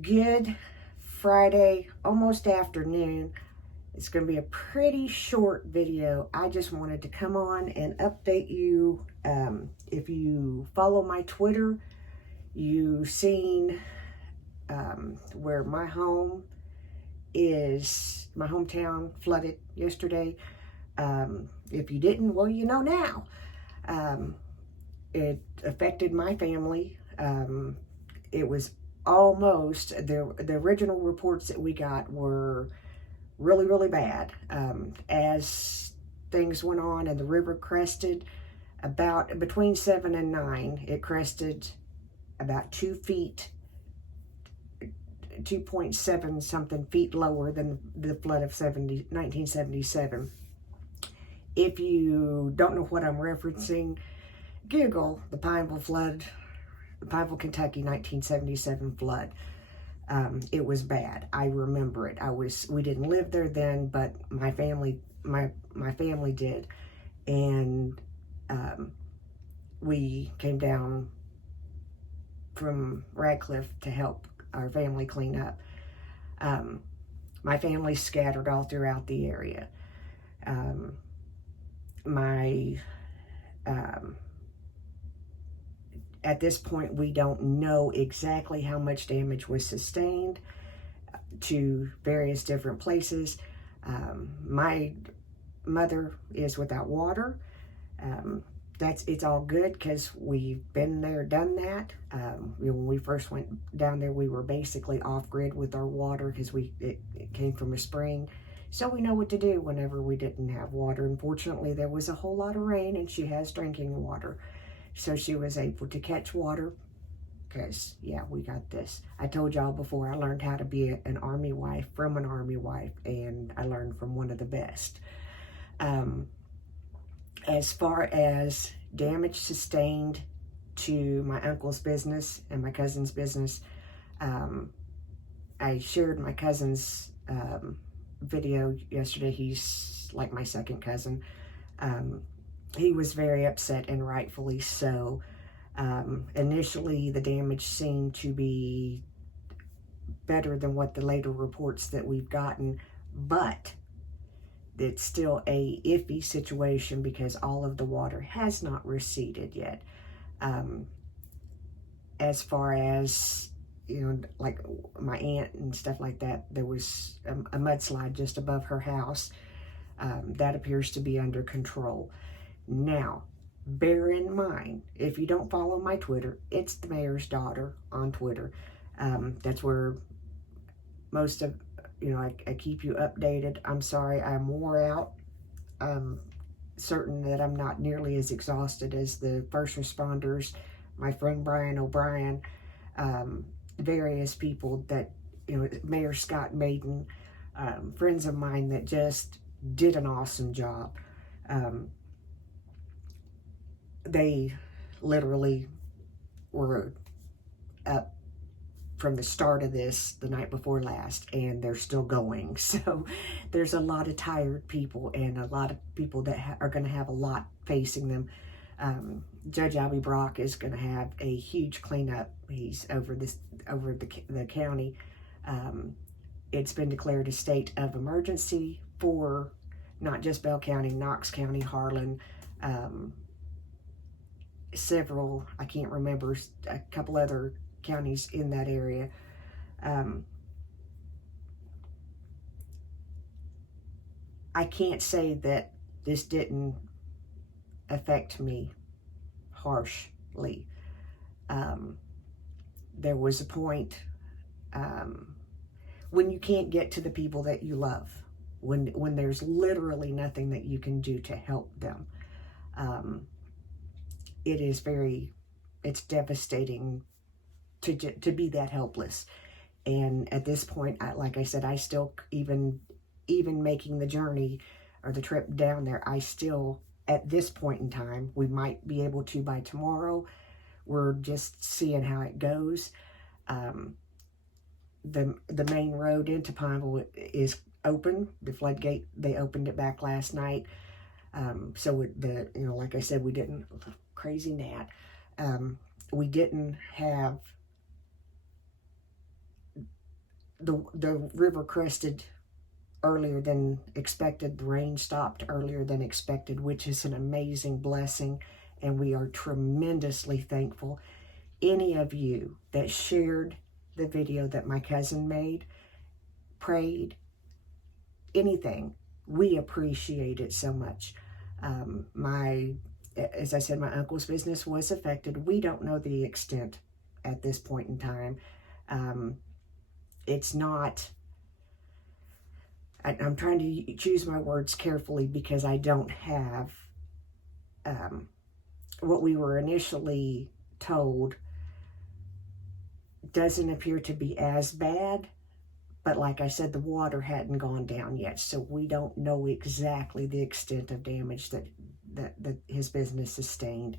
Good Friday, almost afternoon. It's going to be a pretty short video. I just wanted to come on and update you. If you follow my Twitter, you've seen where my hometown flooded yesterday. If you didn't, well, you know now. It affected my family. It was almost, the original reports that we got were really, really bad. As things went on and the river crested, about between 7 and 9, it crested about 2 feet, 2.7 something feet lower than the flood of 1977. If you don't know what I'm referencing, Google the Pineville flood, the Pineville, Kentucky 1977 flood. It was bad. I remember it. We didn't live there then, but my family did. And we came down from Radcliffe to help our family clean up. My family scattered all throughout the area. At this point, we don't know exactly how much damage was sustained to various different places. My mother is without water. It's all good because we've been there, done that. When we first went down there, we were basically off-grid with our water because it came from a spring. So we know what to do whenever we didn't have water. Unfortunately, there was a whole lot of rain and she has drinking water. So she was able to catch water because, yeah, we got this. I told y'all before, I learned how to be an Army wife from an Army wife, and I learned from one of the best. As far as damage sustained to my uncle's business and my cousin's business, I shared my cousin's video yesterday. He's like my second cousin. He was very upset, and rightfully so. Initially, the damage seemed to be better than what the later reports that we've gotten, but it's still a iffy situation because all of the water has not receded yet. As far as, like my aunt and stuff like that, there was a mudslide just above her house. That appears to be under control. Now, bear in mind, if you don't follow my Twitter, it's the mayor's daughter on Twitter. That's where most of, I keep you updated. I'm sorry, I'm wore out. I'm certain that I'm not nearly as exhausted as the first responders, my friend Brian O'Brien, various people that, Mayor Scott Maiden, friends of mine that just did an awesome job. They literally were up from the start of this the night before last, and they're still going. So there's a lot of tired people and a lot of people that are going to have a lot facing them. Judge Albie Brock is going to have a huge cleanup. He's over the county. It's been declared a state of emergency for not just Bell County, Knox County, Harlan, several, I can't remember, a couple other counties in that area. I can't say that this didn't affect me harshly. There was a point when you can't get to the people that you love, when there's literally nothing that you can do to help them. It's devastating to be that helpless. And at this point, like I said, I still, even making the journey or the trip down there, I still, at this point in time, we might be able to by tomorrow. We're just seeing how it goes. The main road into Pineville is open. The floodgate, they opened it back last night. So like I said, we didn't, crazy gnat. We didn't have the river crested earlier than expected. The rain stopped earlier than expected, which is an amazing blessing, and we are tremendously thankful. Any of you that shared the video that my cousin made, prayed, anything, we appreciate it so much. As I said, my uncle's business was affected. We don't know the extent at this point in time. It's not, I'm trying to choose my words carefully because I don't have what we were initially told doesn't appear to be as bad, but like I said, the water hadn't gone down yet, so we don't know exactly the extent of damage that his business sustained.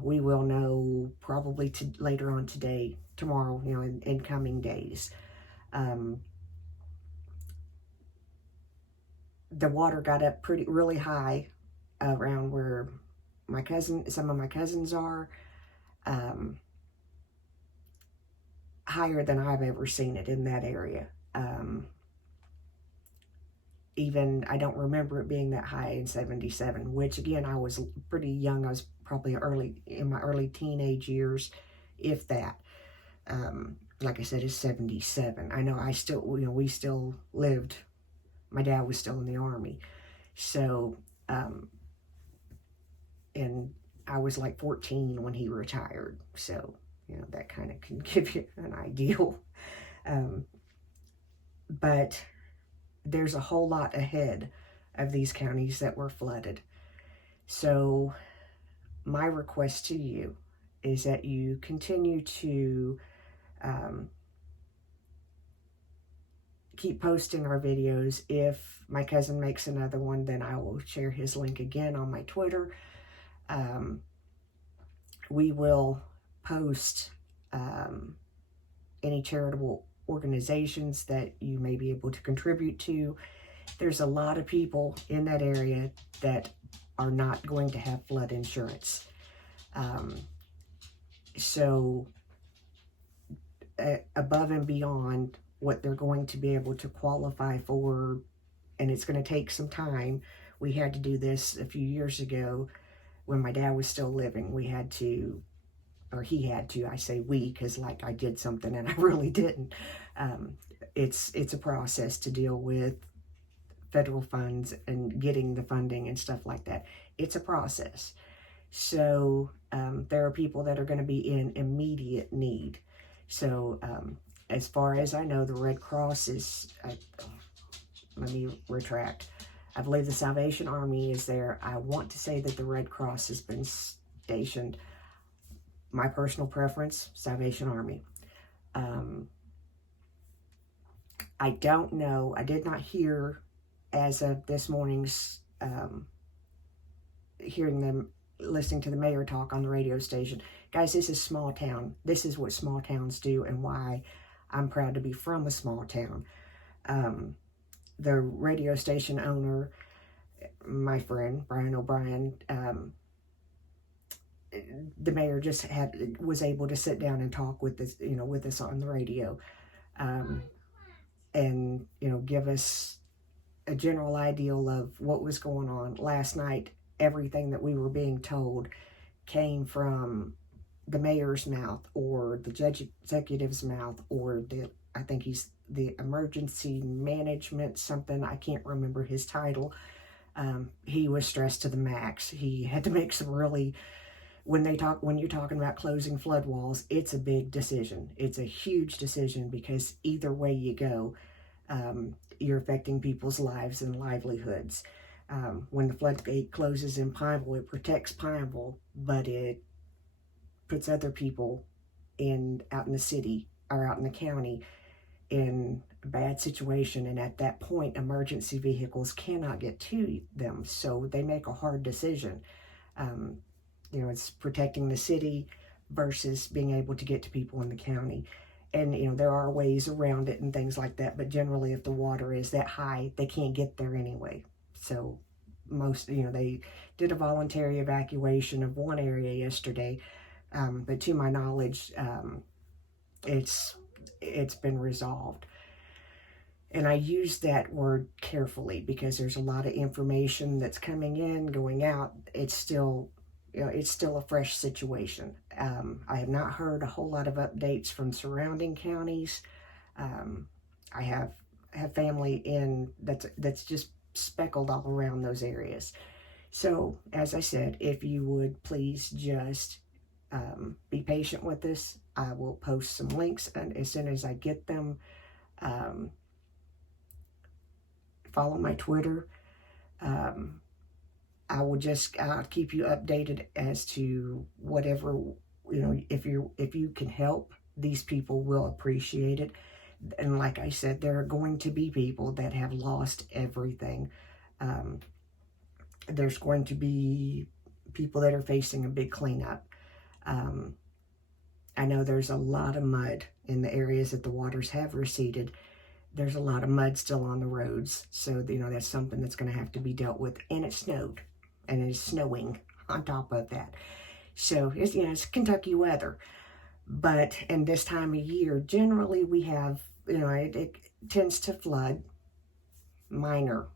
We will know probably later on today, tomorrow, in coming days. The water got up really high around where some of my cousins are, higher than I've ever seen it in that area. Even, I don't remember it being that high in 77, which again, I was pretty young. I was probably in my early teenage years, if that. Like I said, it's 77. I know we still lived. My dad was still in the Army. So, and I was like 14 when he retired. So, that kind of can give you an idea. But there's a whole lot ahead of these counties that were flooded. So my request to you is that you continue to keep posting our videos. If my cousin makes another one, then I will share his link again on my Twitter. We will post any charitable organizations that you may be able to contribute to. There's a lot of people in that area that are not going to have flood insurance. So above and beyond what they're going to be able to qualify for, and it's going to take some time. We had to do this a few years ago when my dad was still living. We had to, or he had to, I say we, because like I did something and I really didn't. It's a process to deal with federal funds and getting the funding and stuff like that. It's a process. So there are people that are going to be in immediate need. So as far as I know, the Red Cross is, let me retract. I believe the Salvation Army is there. I want to say that the Red Cross has been stationed. My personal preference, Salvation Army. I don't know. I did not hear, as of this morning's, listening to the mayor talk on the radio station. Guys, this is small town. This is what small towns do and why I'm proud to be from a small town. The radio station owner, my friend, Brian O'Brien, the mayor just was able to sit down and talk with this, with us on the radio, and, give us a general idea of what was going on. Last night, everything that we were being told came from the mayor's mouth or the judge executive's mouth or I think he's the emergency management something. I can't remember his title. He was stressed to the max. He had to make some really, when you're talking about closing flood walls, it's a big decision. It's a huge decision because either way you go, you're affecting people's lives and livelihoods. When the floodgate closes in Pineville, it protects Pineville, but it puts other people out in the city or out in the county in a bad situation. And at that point, emergency vehicles cannot get to them. So they make a hard decision. It's protecting the city versus being able to get to people in the county. And, there are ways around it and things like that. But generally, if the water is that high, they can't get there anyway. So they did a voluntary evacuation of one area yesterday. But to my knowledge, it's been resolved. And I use that word carefully because there's a lot of information that's coming in, going out. It's still, it's still a fresh situation. I have not heard a whole lot of updates from surrounding counties. I have family in that's just speckled all around those areas. So, as I said, if you would please just be patient with us. I will post some links, and as soon as I get them, follow my Twitter. I'll keep you updated as to whatever, if you can help, these people will appreciate it. And like I said, there are going to be people that have lost everything. There's going to be people that are facing a big cleanup. I know there's a lot of mud in the areas that the waters have receded. There's a lot of mud still on the roads. So, that's something that's going to have to be dealt with. And it snowed. And it is snowing on top of that. So, it's Kentucky weather. But in this time of year, generally we have, it tends to flood. Minor,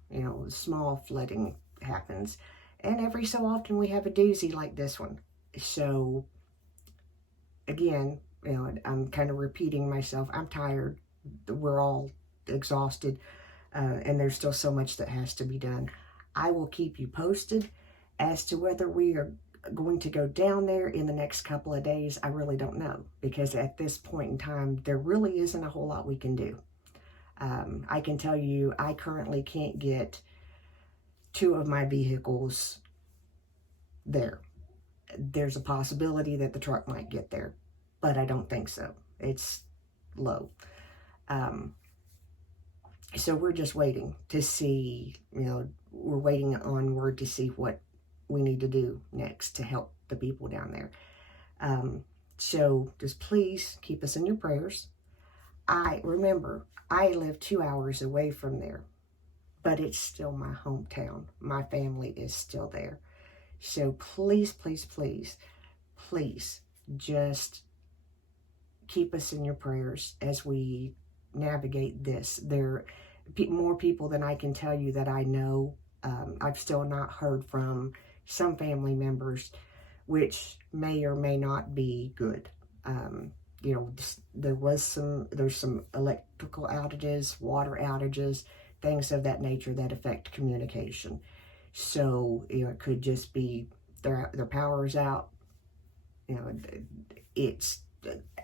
small flooding happens. And every so often we have a doozy like this one. So, again, I'm kind of repeating myself. I'm tired. We're all exhausted. And there's still so much that has to be done. I will keep you posted as to whether we are going to go down there in the next couple of days. I really don't know, because at this point in time, there really isn't a whole lot we can do. I can tell you, I currently can't get 2 of my vehicles there. There's a possibility that the truck might get there, but I don't think so. It's low. So we're just waiting to see, we're waiting on word to see what we need to do next to help the people down there. So just please keep us in your prayers. Remember, I live 2 hours away from there, but it's still my hometown. My family is still there. So please, please, please, please just keep us in your prayers as we navigate this. There are more people than I can tell you that I know. I've still not heard from some family members, which may or may not be good. There's some electrical outages, water outages, things of that nature that affect communication. So, it could just be their power's out.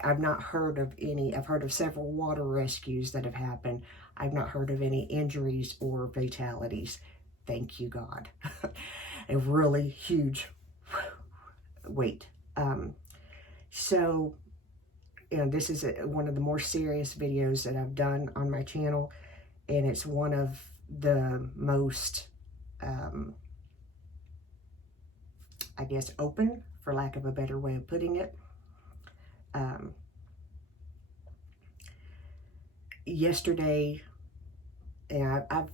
I've not heard of any. I've heard of several water rescues that have happened. I've not heard of any injuries or fatalities. Thank you, God. A really huge weight. So, this is one of the more serious videos that I've done on my channel, and it's one of the most, I guess, open, for lack of a better way of putting it. Yesterday, I've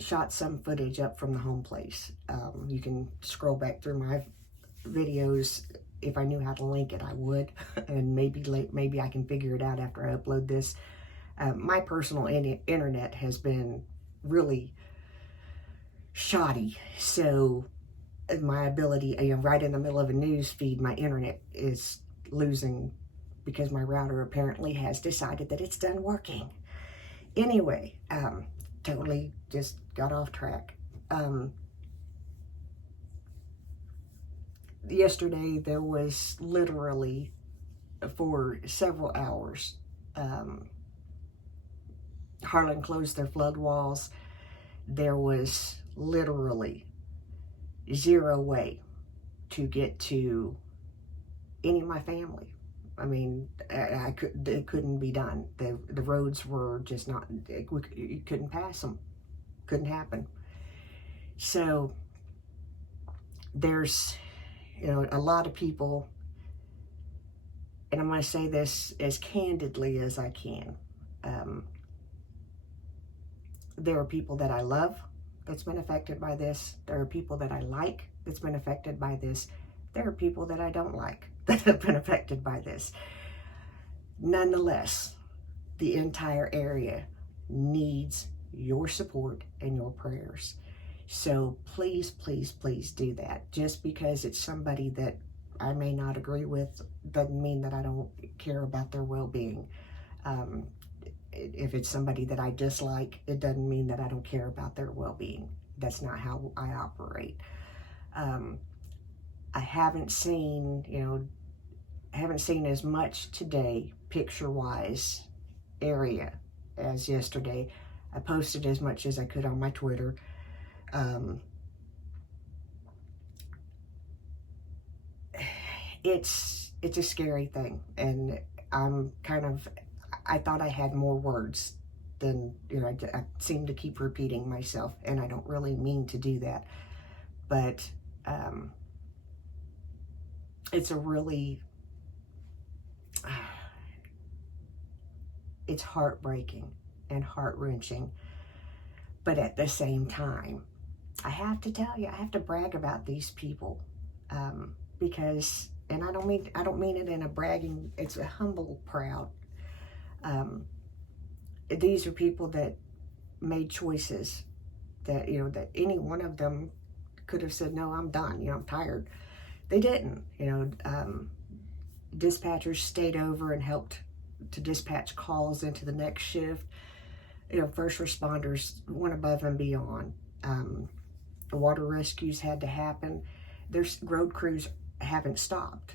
shot some footage up from the home place. You can scroll back through my videos. If I knew how to link it, I would, and maybe I can figure it out after I upload this. My personal internet has been really shoddy, so my ability, right in the middle of a news feed, my internet is losing because my router apparently has decided that it's done working. Anyway, totally just got off track. Yesterday, there was literally, for several hours, Harlan closed their flood walls. There was literally zero way to get to any of my family. I mean, it couldn't be done. The roads were just not, you couldn't pass them. Couldn't happen. So there's, a lot of people, and I'm going to say this as candidly as I can. There are people that I love that's been affected by this. There are people that I like that's been affected by this. There are people that I don't like that have been affected by this. Nonetheless, the entire area needs your support and your prayers. So please, please, please do that. Just because it's somebody that I may not agree with doesn't mean that I don't care about their well-being. If it's somebody that I dislike, it doesn't mean that I don't care about their well-being. That's not how I operate. I haven't seen, as much today, picture-wise, area as yesterday. I posted as much as I could on my Twitter. It's a scary thing, and I thought I had more words than, I seem to keep repeating myself, and I don't really mean to do that, but it's a really, it's heartbreaking and heart-wrenching, but at the same time, I have to tell you, I have to brag about these people, because, and I don't mean it in a bragging, it's a humble, proud. These are people that made choices that, that any one of them could have said, no, I'm done, I'm tired. They didn't, dispatchers stayed over and helped to dispatch calls into the next shift. First responders went above and beyond. Water rescues had to happen. There's road crews haven't stopped.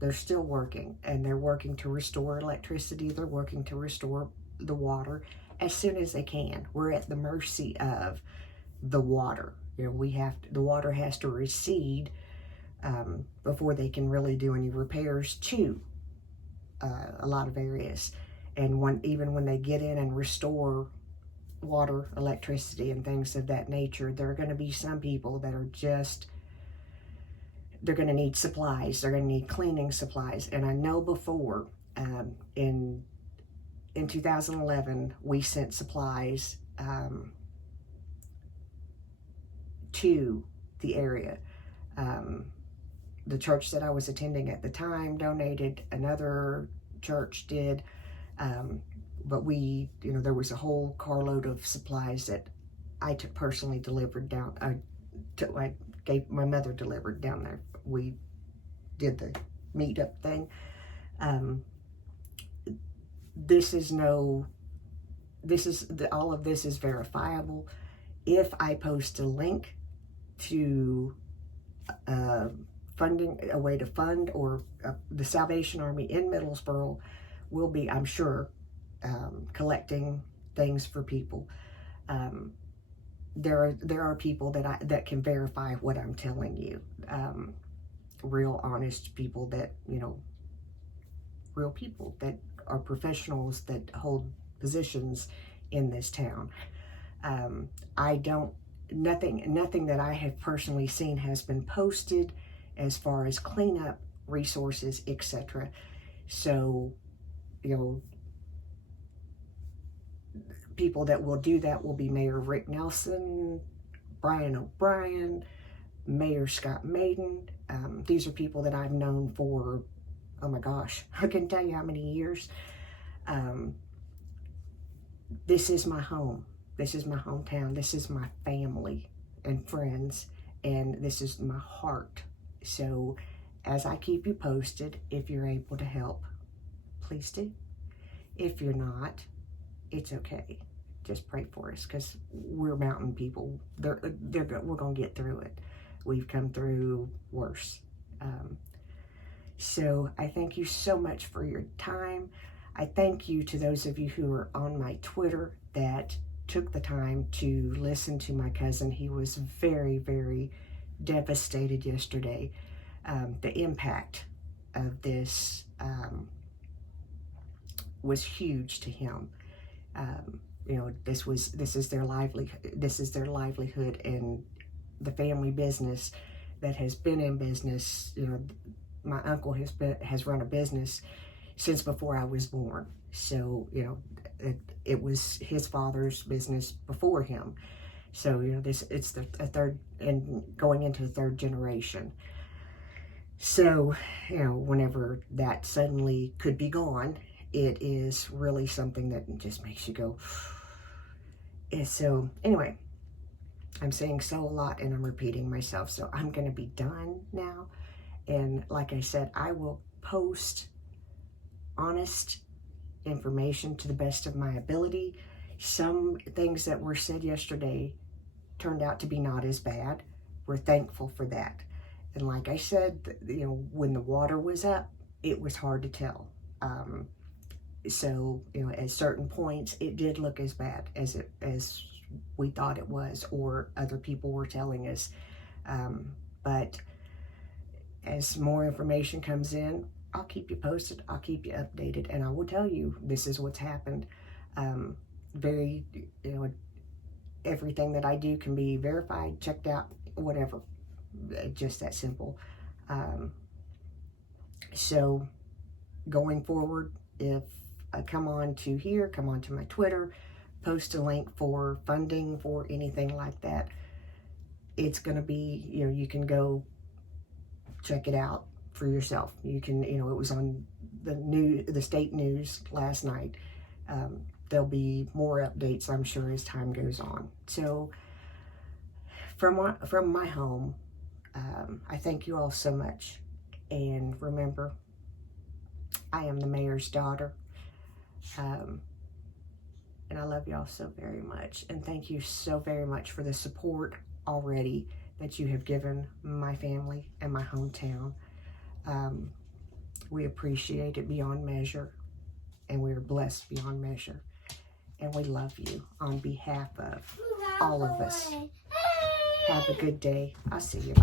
They're still working, and they're working to restore electricity. They're working to restore the water as soon as they can. We're at the mercy of the water. The water has to recede before they can really do any repairs to a lot of areas. And even when they get in and restore water, electricity, and things of that nature, there are going to be some people that are they're going to need supplies. They're going to need cleaning supplies. And I know before, in 2011, we sent supplies to the area. The church that I was attending at the time donated, another church did, but we, there was a whole carload of supplies that I personally delivered down, my mother delivered down there. We did the meetup thing. All of this is verifiable. If I post a link to funding, a way to fund, or the Salvation Army in Middlesboro will be, I'm sure, collecting things for people. There are people that can verify what I'm telling you. Real honest people that, real people that are professionals that hold positions in this town. Nothing that I have personally seen has been posted as far as cleanup, resources, etc. So, people that will do that will be Mayor Rick Nelson, Brian O'Brien, Mayor Scott Maiden. These are people that I've known for, oh my gosh, I couldn't tell you how many years. This is my home. This is my hometown. This is my family and friends, and this is my heart. So as I keep you posted, if you're able to help, please do. If you're not, it's okay. Just pray for us, because we're mountain people. We're going to get through it. We've come through worse. So I thank you so much for your time. I thank you to those of you who are on my Twitter that took the time to listen to my cousin. He was very, very devastated yesterday. The impact of this was huge to him. This is their livelihood, and the family business that has been in business. My uncle has run a business since before I was born. So, it was his father's business before him. So, it's a third, and going into the third generation. So, whenever that suddenly could be gone, it is really something that just makes you go, So anyway, I'm saying so a lot and I'm repeating myself. So I'm going to be done now. And like I said, I will post honest information to the best of my ability. Some things that were said yesterday turned out to be not as bad. We're thankful for that. And like I said, you know, when the water was up, it was hard to tell. So, you know, at certain points, it did look as bad as we thought it was, or other people were telling us. But as more information comes in, I'll keep you posted. I'll keep you updated, and I will tell you this is what's happened. You know, everything that I do can be verified, checked out, whatever. Just that simple. So going forward, if I come on to my Twitter, post a link for funding for anything like that, it's going to be, you know, you can go check it out for yourself. You can, you know, it was on the state news last night. There'll be more updates, I'm sure, as time goes on. So from my home, I thank you all so much. And remember, I am the mayor's daughter. And I love y'all so very much. And thank you so very much for the support already that you have given my family and my hometown. We appreciate it beyond measure. And we are blessed beyond measure. And we love you on behalf of all of us. Have a good day. I'll see you.